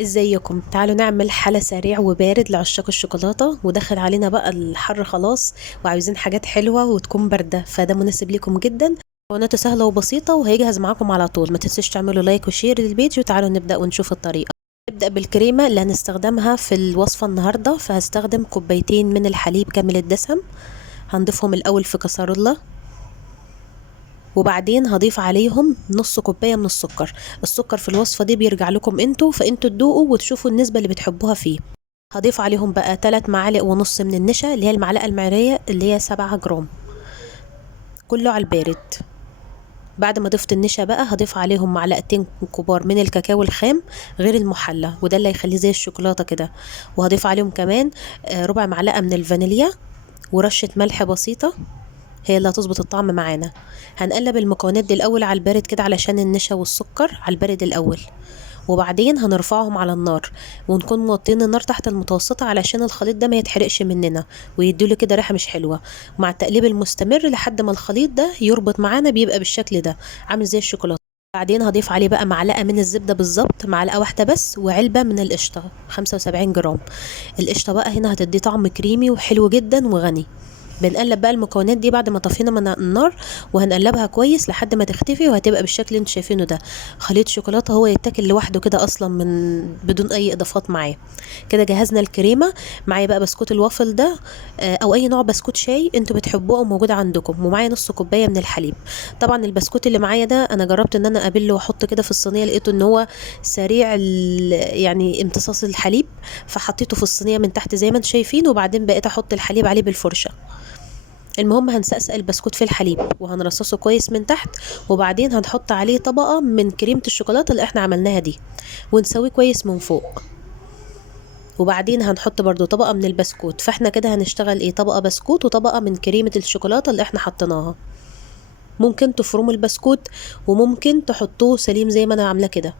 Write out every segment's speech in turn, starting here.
ازيكم؟ تعالوا نعمل حلا سريع وبارد لعشاق الشوكولاتة، ودخل علينا بقى الحر خلاص، وعاوزين حاجات حلوة وتكون باردة، فده مناسب ليكم جدا. مكوناته سهلة وبسيطة وهيجهز معاكم على طول. ما تنسوش تعملوا لايك وشير للفيديو. تعالوا نبدأ ونشوف الطريقة. نبدأ بالكريمة اللي هنستخدمها في الوصفة النهاردة، فهستخدم كوبايتين من الحليب كامل الدسم. هنضيفهم الأول في كسرولة، وبعدين هضيف عليهم نص كوبايه من السكر. السكر في الوصفه دي بيرجع لكم انتوا، فانتوا تدوقوا وتشوفوا النسبه اللي بتحبوها فيه. هضيف عليهم بقى 3 معالق ونص من النشا، اللي هي المعلقه المعريه، اللي هي 7 جرام، كله على البارد. بعد ما ضفت النشا بقى هضيف عليهم معلقتين كبار من الكاكاو الخام غير المحلى، وده اللي هيخليه زي الشوكولاته كده. وهضيف عليهم كمان ربع معلقه من الفانيليا، ورشه ملح بسيطه هي اللي هتظبط الطعم معانا. هنقلب المكونات دي الاول على البارد كده، علشان النشا والسكر على البارد الاول، وبعدين هنرفعهم على النار، ونكون موطين النار تحت المتوسطة علشان الخليط ده ما يتحرقش مننا ويديله كده ريحة مش حلوة. مع التقليب المستمر لحد ما الخليط ده يربط معانا، بيبقى بالشكل ده عامل زي الشوكولاتة. بعدين هضيف عليه بقى معلقة من الزبدة، بالظبط معلقة واحدة بس، وعلبة من القشطة 75 جرام. القشطة بقى هنا هتدي طعم كريمي وحلو جدا وغني. بنقلب بقى المكونات دي بعد ما طفينا من النار، وهنقلبها كويس لحد ما تختفي، وهتبقى بالشكل اللي انتوا شايفينه ده. خليط شوكولاته هو يتاكل لوحده كده اصلا من بدون اي اضافات معاه. كده جهزنا الكريمه. معايا بقى بسكوت الوافل ده، او اي نوع بسكوت شاي انتوا بتحبوه او موجود عندكم، ومعايا نص كوبايه من الحليب. طبعا البسكوت اللي معايا ده انا جربت ان انا ابله واحط كده في الصينيه، لقيته ان هو سريع يعني امتصاص الحليب، فحطيته في الصينيه من تحت زي ما انتوا شايفين، وبعدين بقيت احط الحليب عليه بالفرشه. المهم هنسقسق البسكوت في الحليب وهنرصصه كويس من تحت، وبعدين هنحط عليه طبقة من كريمة الشوكولاتة اللي احنا عملناها دي، ونسويه كويس من فوق. وبعدين هنحط برضو طبقة من البسكوت. فاحنا كده هنشتغل ايه، طبقة بسكوت وطبقة من كريمة الشوكولاتة اللي احنا حطيناها. ممكن تفرموا البسكوت وممكن تحطوه سليم زي ما انا عاملة كده،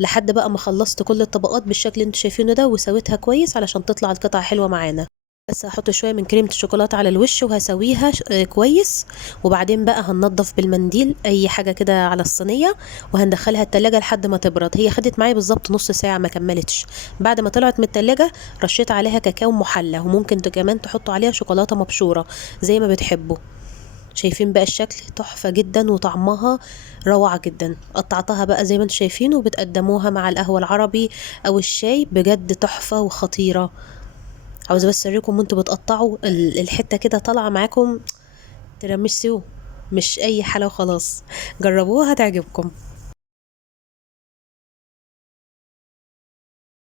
لحد بقى ما خلصت كل الطبقات بالشكل اللي انتوا شايفينه ده، وسويتها كويس علشان تطلع القطعة حلوة معانا. بس هحط شويه من كريمه الشوكولاته على الوش وهسويها كويس. وبعدين بقى هننضف بالمنديل اي حاجه كده على الصينيه، وهندخلها التلاجة لحد ما تبرد. هي خدت معايا بالظبط نص ساعه ما كملتش. بعد ما طلعت من التلاجة رشيت عليها كاكاو محلى، وممكن كمان تحطوا عليها شوكولاته مبشوره زي ما بتحبوا. شايفين بقى الشكل تحفه جدا وطعمها روعه جدا. قطعتها بقى زي ما انتم شايفين، وبتقدموها مع القهوه العربي او الشاي، بجد تحفه وخطيره. عاوزة بس اوريكم وانتوا بتقطعوا الحتة كده طالعة معاكم ترمسوا، مش اي حلاوة. خلاص جربوها هتعجبكم.